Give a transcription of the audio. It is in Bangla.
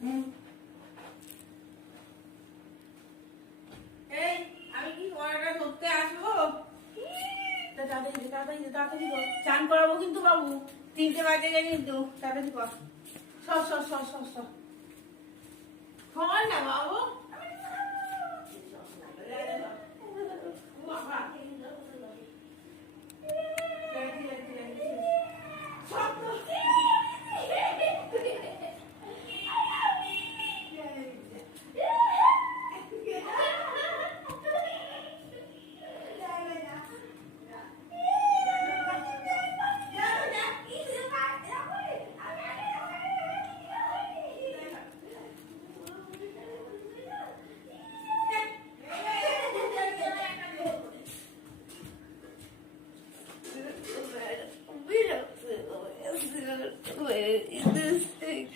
এই আমি কি পড়াটা ধরতে আসবো? তাড়াতাড়ি তাড়াতাড়ি তাড়াতাড়ি কর, চান করাবো কিন্তু বাবু, 3টে বাজে গে কিন্তু, তাড়াতাড়ি কর, সর সর সর সর সর, হয় না বাবু। Where is this thing?